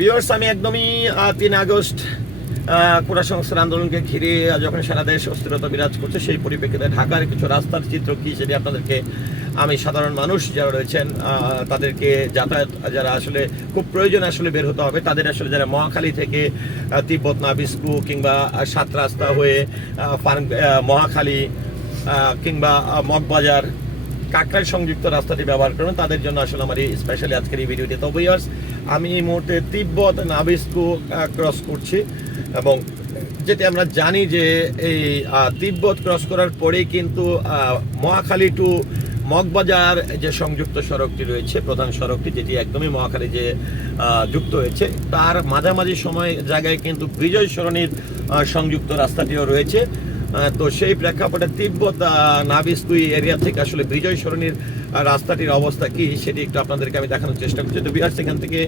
বিয়ার্স আমি একদমই তিন আগস্ট কোটা সংস্কার আন্দোলনকে ঘিরে যখন সারা দেশ অস্থিরতা বিরাজ করছে, সেই পরিপ্রেক্ষিতে ঢাকার কিছু রাস্তার চিত্র কী সেটি আপনাদেরকে আমি সাধারণ মানুষ যারা রয়েছেন তাদেরকে যাতায়াত, যারা আসলে খুব প্রয়োজন আসলে বের হতে হবে, তাদের আসলে যারা মহাখালী থেকে তিব্বত নাবিস্কু কিংবা সাত রাস্তা হয়ে ফার্ম মহাখালী কিংবা মগবাজার কাকরাই সংযুক্ত রাস্তাটি ব্যবহার করবেন, তাদের জন্য আসলে আমার এই স্পেশালি আজকের এই ভিডিওটি। তো আমি এই মুহূর্তে তিব্বত নাবিস্কু ক্রস করছি এবং যেটি আমরা জানি যে এই তিব্বত ক্রস করার পরেই কিন্তু মহাখালী টু মগবাজার যে সংযুক্ত সড়কটি রয়েছে, প্রধান সড়কটি যেটি একদমই মহাখালী যে যুক্ত হয়েছে, তার মাঝামাঝি সময় জায়গায় কিন্তু বিজয় সরণির সংযুক্ত রাস্তাটিও রয়েছে। তো সেই প্রেক্ষাপটে তিব্বত আহ, নাবিস্কুই এরিয়া থেকে আসলে বিজয় সরণির রাস্তাটির অবস্থা কি সেটি একটু আপনাদেরকে আমি দেখানোর চেষ্টা করছি। তো বিহার সেখান থেকে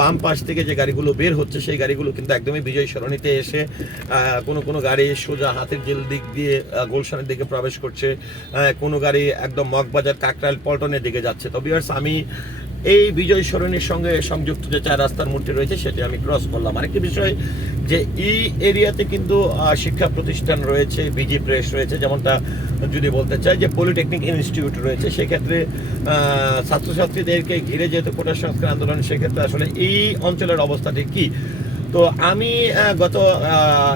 বাম পাশ থেকে যে গাড়িগুলো বের হচ্ছে সেই গাড়িগুলো কিন্তু একদমই বিজয় সরণিতে এসে কোনো কোনো গাড়ি সোজা হাতের জেল দিক দিয়ে গুলশানের দিকে প্রবেশ করছে কোনো গাড়ি একদম মগবাজার কাকরাইল পল্টনের দিকে যাচ্ছে। তো বিহার্স আমি এই বিজয় সরণির সঙ্গে সংযুক্ত যে চার রাস্তার মূর্তি রয়েছে, সেটি আমি ক্রস করলাম। আরেকটি বিষয় যে, এই এরিয়াতে কিন্তু শিক্ষা প্রতিষ্ঠান রয়েছে বিজি প্রেস রয়েছে, যেমনটা যদি বলতে চাই যে পলিটেকনিক ইনস্টিটিউট রয়েছে, সেক্ষেত্রে ছাত্রছাত্রীদেরকে ঘিরে যেহেতু কোটা সংস্কার আন্দোলন, সেক্ষেত্রে আসলে এই অঞ্চলের অবস্থাটি কি? তো আমি গত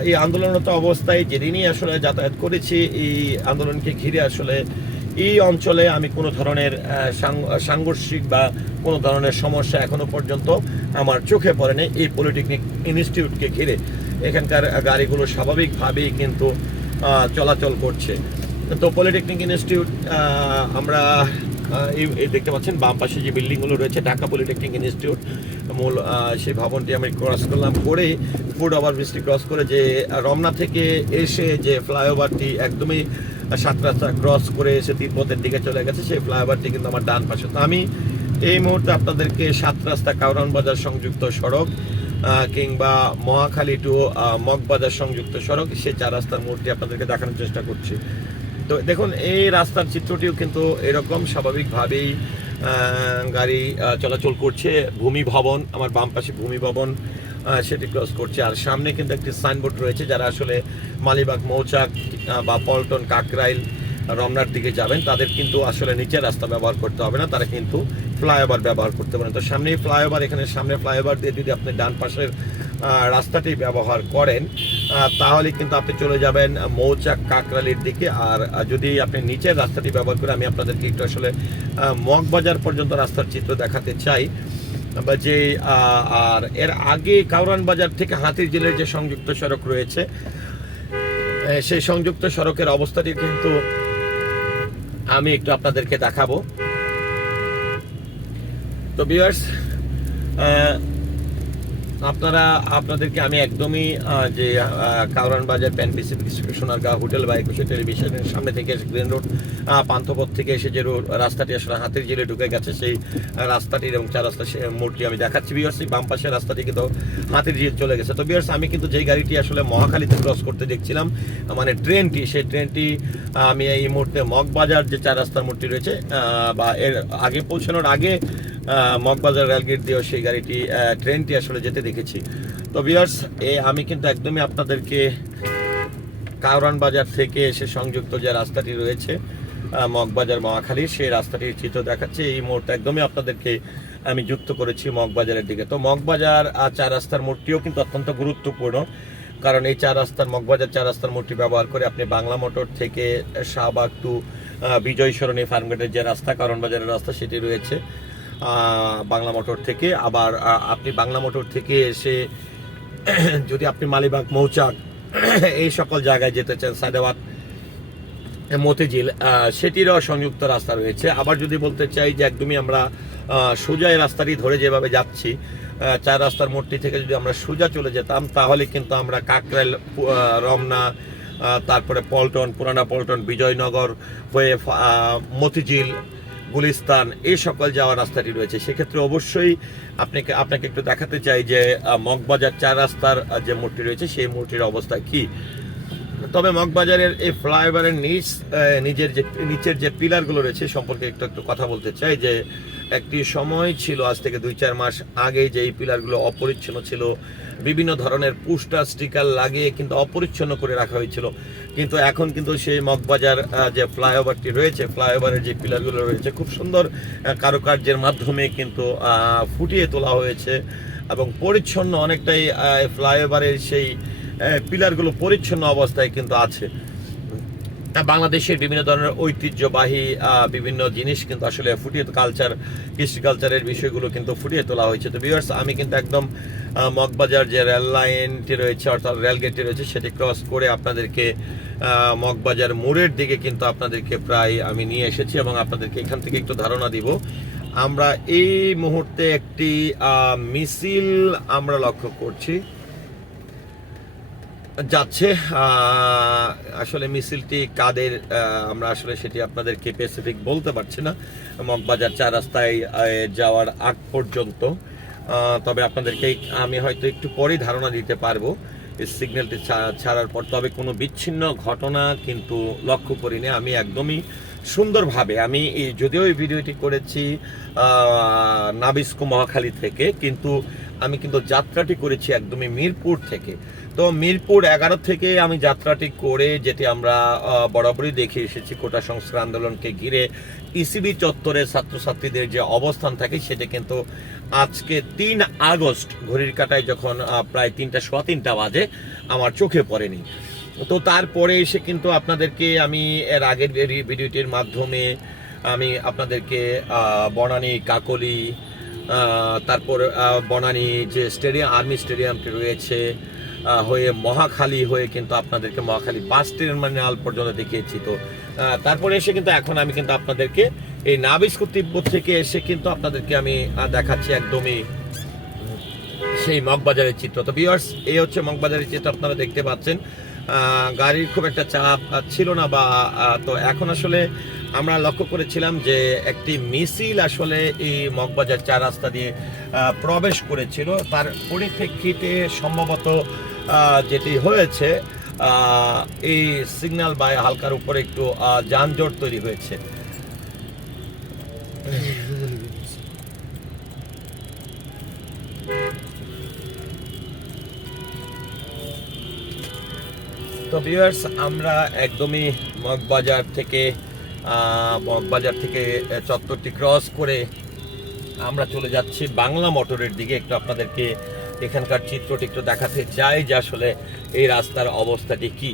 এই আন্দোলনরত অবস্থায় যেদিনই আসলে যাতায়াত করেছি, এই আন্দোলনকে ঘিরে আসলে এই অঞ্চলে আমি কোনো ধরনের সাংঘর্ষিক বা কোনো ধরনের সমস্যা এখনও পর্যন্ত আমার চোখে পড়েনি। এই পলিটেকনিক ইনস্টিটিউটকে ঘিরে এখানকার গাড়িগুলো স্বাভাবিকভাবেই কিন্তু চলাচল করছে। তো পলিটেকনিক ইনস্টিটিউট আমরা এই এই দেখতে পাচ্ছেন, বাম পাশে যে বিল্ডিংগুলো রয়েছে, ঢাকা পলিটেকনিক ইনস্টিটিউট, মূল সেই ভবনটি আমি ক্রস করলাম, করে ফুড ওভার ব্রিজটি ক্রস করে যে রমনা থেকে এসে যে ফ্লাইওভারটি একদমই সাত রাস্তা ক্রস করে এসে তিব্বতের দিকে চলে গেছে, সেই ফ্লাইওভারটি কিন্তু আমার ডান পাশে। তো আমি এই মুহূর্তে আপনাদেরকে সাত রাস্তা কাউরান বাজার সংযুক্ত সড়ক কিংবা মহাখালী টু মগবাজার সংযুক্ত সড়ক, সেই চার রাস্তার মূর্তি আপনাদেরকে দেখানোর চেষ্টা করছি। তো দেখুন, এই রাস্তার চিত্রটিও কিন্তু এরকম স্বাভাবিকভাবেই গাড়ি চলাচল করছে। ভূমি ভবন, আমার বাম পাশে ভূমি ভবন। সেটি ক্রস করছে। আর সামনে কিন্তু একটি সাইনবোর্ড রয়েছে যারা আসলে মালিবাগ, মৌচাক বা পল্টন, কাকরাইল, রমনার দিকে যাবেন। তাদের কিন্তু আসলে নিচের রাস্তা ব্যবহার করতে হবে না। তারা কিন্তু ফ্লাইওভার ব্যবহার করতে পারেন। তো সামনেই ফ্লাইওভার, এখানে সামনে ফ্লাইওভার দিয়ে যদি আপনি ডান পাশের রাস্তাটি ব্যবহার করেন তাহলে কিন্তু আপনি চলে যাবেন মৌচাক কাকরালির দিকে। আর যদি আপনি নিচের রাস্তাটি ব্যবহার করে, আমি আপনাদেরকে একটু আসলে মগবাজার পর্যন্ত রাস্তার চিত্র দেখাতে চাই। যে আর এর আগে কাউরান বাজার থেকে হাতির জেলের যে সংযুক্ত সড়ক রয়েছে সেই সংযুক্ত সড়কের অবস্থাটি কিন্তু আমি একটু আপনাদেরকে দেখাবো। তো ভিউয়ার্স আপনারা, আপনাদেরকে আমি একদমই যে কাউরান বাজার, প্যান পিসিফিক সোনারগাঁ হোটেল বা একুশে টেলিভিশনের সামনে থেকে এসে গ্রিন রোড পান্থপথ থেকে এসে যে রাস্তাটি আসলে হাতের জেলে ঢুকে গেছে, সেই রাস্তাটির এবং চার রাস্তা মোড়টি আমি দেখাচ্ছি বিয়ার্স বাম পাশের রাস্তাটি কিন্তু হাতের জেলে চলে গেছে। তো বিয়ার্স আমি কিন্তু যেই গাড়িটি আসলে মহাখালীতে ক্রস করতে দেখছিলাম মানে ট্রেনটি, সেই ট্রেনটি, আমি এই মুহূর্তে মগবাজার যে চার রাস্তার মোড়টি রয়েছে বা এর আগে পৌঁছানোর আগে মগবাজার, রেলগেট দিয়েও সেই গাড়িটি ট্রেনটি আসলে যেতে দেখেছি। তো বিয়ার্স এ আমি কিন্তু একদমই আপনাদেরকে কাউরান বাজার থেকে এসে সংযুক্ত যে রাস্তাটি রয়েছে মগবাজার মহাখালী, সেই রাস্তাটির চিত্র দেখাচ্ছে। এই মুহূর্তে একদমই আপনাদেরকে আমি যুক্ত করেছি মগবাজারের দিকে। তো মগবাজার আর চার রাস্তার মোড়টিও কিন্তু অত্যন্ত গুরুত্বপূর্ণ। কারণ এই চার রাস্তার, মগবাজার চার রাস্তার মোড়টি ব্যবহার করে আপনি বাংলা মোটর থেকে শাহবাগ টু বিজয় সরণি ফার্মগেটের যে রাস্তা কারণ বাজারের রাস্তা, সেটি রয়েছে। বাংলা মোটর থেকে। আবার আপনি বাংলা মোটর থেকে এসে যদি আপনি মালিবাগ, মৌচাক এই সকল জায়গায় যেতে চান, সাদেবাদ, মতিঝিল সেটিরও সংযুক্ত রাস্তা রয়েছে। আবার যদি বলতে চাই যে একদমই আমরা সোজা এই রাস্তাটি ধরে যেভাবে যাচ্ছি চার রাস্তার মোড়টি থেকে যদি আমরা সোজা চলে যেতাম, তাহলে কিন্তু আমরা কাকরাইল রমনা তারপরে পল্টন, পুরানা পল্টন, বিজয়নগর হয়ে মতিঝিল গুলিস্তান, এই সকল যাওয়ার রাস্তাটি রয়েছে। সেক্ষেত্রে অবশ্যই আপনাকে আপনাকে একটু দেখাতে চাই যে মগবাজার চার রাস্তার যে মূর্তি রয়েছে, সেই মূর্তির অবস্থা কি? তবে মগবাজারের এই ফ্লাইওভারের নিচ নিজের যে, নিচের যে পিলারগুলো রয়েছে সম্পর্কে একটু একটু কথা বলতে চাই যে একটি সময় ছিল, আজ থেকে দুই চার মাস আগে যে এই পিলারগুলো অপরিচ্ছন্ন ছিল, বিভিন্ন ধরনের পোস্টার স্টিকার লাগিয়ে কিন্তু অপরিচ্ছন্ন করে রাখা হয়েছিল। কিন্তু এখন কিন্তু সেই মগবাজার যে ফ্লাইওভারটি রয়েছে, ফ্লাইওভারের যে পিলারগুলো রয়েছে, খুব সুন্দর কারুকার্যের মাধ্যমে কিন্তু ফুটিয়ে তোলা হয়েছে এবং পরিচ্ছন্ন অনেকটাই ফ্লাইওভারের সেই পিলারগুলো পরিচ্ছন্ন অবস্থায় কিন্তু আছে। বাংলাদেশের বিভিন্ন ধরনের ঐতিহ্যবাহী বিভিন্ন জিনিস কিন্তু আসলে ফুটিয়ে কালচার কৃষি কালচারের বিষয়গুলো কিন্তু ফুটিয়ে তোলা হয়েছে। তো ভিউয়ার্স আমি কিন্তু একদম মগবাজার যে রেল লাইনটি রয়েছে, অর্থাৎ রেল গেটটি রয়েছে, সেটি ক্রস করে আপনাদেরকে মগবাজার মোড়ের দিকে কিন্তু আপনাদেরকে প্রায় আমি নিয়ে এসেছি এবং আপনাদেরকে এখান থেকে একটু ধারণা দিব। আমরা এই মুহূর্তে একটি মিছিল আমরা লক্ষ্য করছি। যাচ্ছে আসলে মিছিলটি কাদের আমরা আসলে সেটি আপনাদেরকে স্পেসিফিক বলতে পারছি না। মগবাজার চার রাস্তায় যাওয়ার আগ পর্যন্ত তবে আপনাদেরকে আমি হয়তো একটু পরেই ধারণা দিতে পারব। সিগন্যালটি ছাড়ার পর, তবে কোনো বিচ্ছিন্ন ঘটনা কিন্তু লক্ষ্য করিনি। আমি একদমই সুন্দরভাবে। আমি এই যদিও এই ভিডিওটি করেছি নাবিস্কো মহাখালী থেকে, কিন্তু আমি কিন্তু যাত্রাটি করেছি একদমই মিরপুর থেকে। তো মিরপুর এগারো থেকে আমি যাত্রাটি করে যেটি আমরা বরাবরই দেখে এসেছি, কোটা সংস্কার আন্দোলনকে ঘিরে। ইসিবি চত্বরে ছাত্রছাত্রীদের যে অবস্থান থাকে, সেটা কিন্তু আজকে তিন আগস্ট, ঘড়ির কাটায় যখন প্রায় তিনটা, সোয়া তিনটা বাজে, আমার চোখে পড়েনি। তো তারপরে এসে কিন্তু আপনাদেরকে আমি এর আগের ভিডিওটির মাধ্যমে আমি আপনাদেরকে বনানী কাকলি তারপর বনানী যে স্টেডিয়াম, আর্মি স্টেডিয়ামটি রয়েছে হয়ে মহাখালী হয়ে কিন্তু আপনাদেরকে মহাখালী বাস টার্মিনাল পর্যন্ত দেখিয়েছি। তো তারপরে এসে কিন্তু এখন আমি কিন্তু আপনাদেরকে এই নাবিস্কো তিব্বত থেকে এসে কিন্তু আপনাদেরকে আমি দেখাচ্ছি একদমই সেই মগবাজারের চিত্র। তো বিয়ার্স এই হচ্ছে মগবাজারের চিত্র, আপনারা দেখতে পাচ্ছেন। গাড়ির খুব একটা চাপ ছিল না বা তো এখন আসলে আমরা লক্ষ্য করেছিলাম যে একটি মিছিল আসলে এই মগবাজার চার রাস্তা দিয়ে প্রবেশ করেছিল। তার পরিপ্রেক্ষিতে সম্ভবত যেটি হয়েছে এই সিগন্যাল বা হালকার উপরে একটু যানজট তৈরি হয়েছে। তো ভিউয়ার্স, আমরা একদমই মগবাজার থেকে মগবাজার থেকে চত্বরটি ক্রস করে আমরা চলে যাচ্ছি বাংলা মোটরের দিকে। একটু আপনাদেরকে এখানকার চিত্রটি একটু দেখাতে চাই যে আসলে এই রাস্তার অবস্থাটি কি।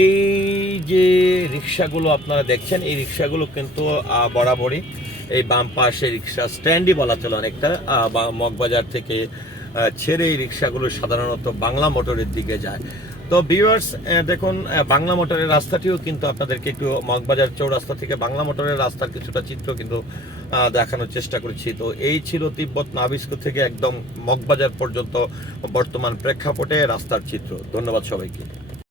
এই যে রিক্সাগুলো আপনারা দেখছেন, এই রিক্সাগুলো কিন্তু বরাবরই এই বাম পাশে রিক্সা স্ট্যান্ডই বলা চলে অনেকটা মগবাজার থেকে ছেড়ে এই রিক্সাগুলো সাধারণত বাংলা মোটরের দিকে যায়। তো ভিউয়ার্স দেখুন বাংলা মোটরের রাস্তাটিও কিন্তু আপনাদেরকে একটু মগবাজার চৌরাস্তা থেকে বাংলা মোটরের রাস্তার কিছুটা চিত্র কিন্তু দেখানোর চেষ্টা করছি। তো এই ছিল তিব্বত নাবিস্কু থেকে একদম মগবাজার পর্যন্ত বর্তমান প্রেক্ষাপটে রাস্তার চিত্র। ধন্যবাদ সবাইকে।